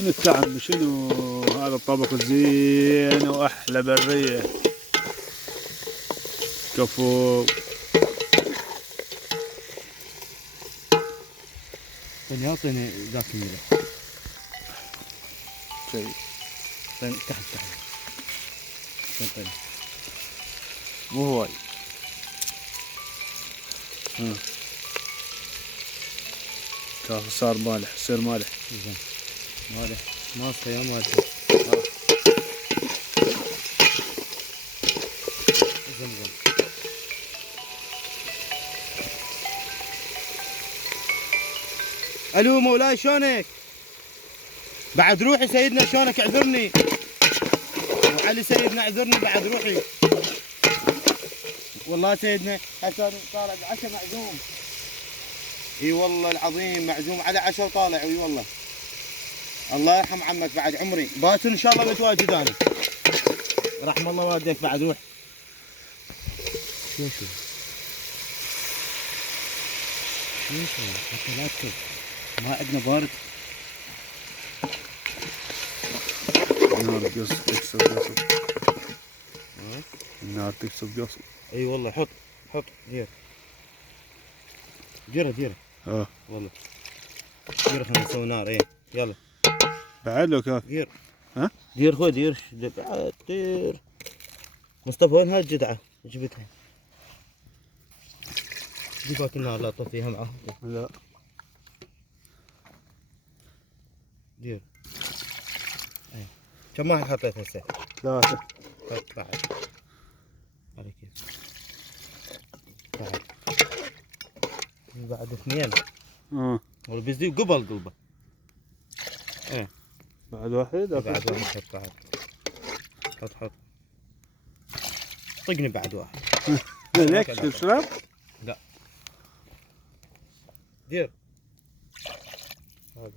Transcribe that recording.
شنو التعب، شنو هذا الطبق الزين واحلى برية. كفو. اعطيني ذاك الملح. شيء تحت. مو هواي. شاف صار مالح، يصير مالح. زين مالح ماسكه يا مالح. زين الو مولاي شلونك؟ بعد روحي سيدنا شلونك؟ اعذرني. وعلي سيدنا اعذرني بعد روحي. والله سيدنا حسن طالع بعشاء معزوم. اي والله العظيم معزوم على عشاء وطالع. اي والله الله يرحم عمك بعد عمري. باكر ان شاء الله متواجد انا. رحم الله والديك بعد روح. شو حتى لا تكب ما عندنا بارد. النار تكسب قصب. النار تكسب قصب. اي والله حط ديره والله ديره. خلينا نسوي نار. ايه يلا بعد لو كافي. دير. ها دير خذ دير بعد دير. مصطفى وين هاي الجدعه جبتها؟ جيبات النار لا طفيها معه. لا دير. ايه كم واحد حطيت هسه؟ 3. حط بعد على كيف. بعد 2 والله بيزيد قبل قلبه. ايه بعد واحد. بعد واحد حط بعد. حط طقني بعد واحد. ليك تشرب؟ لا دير هذا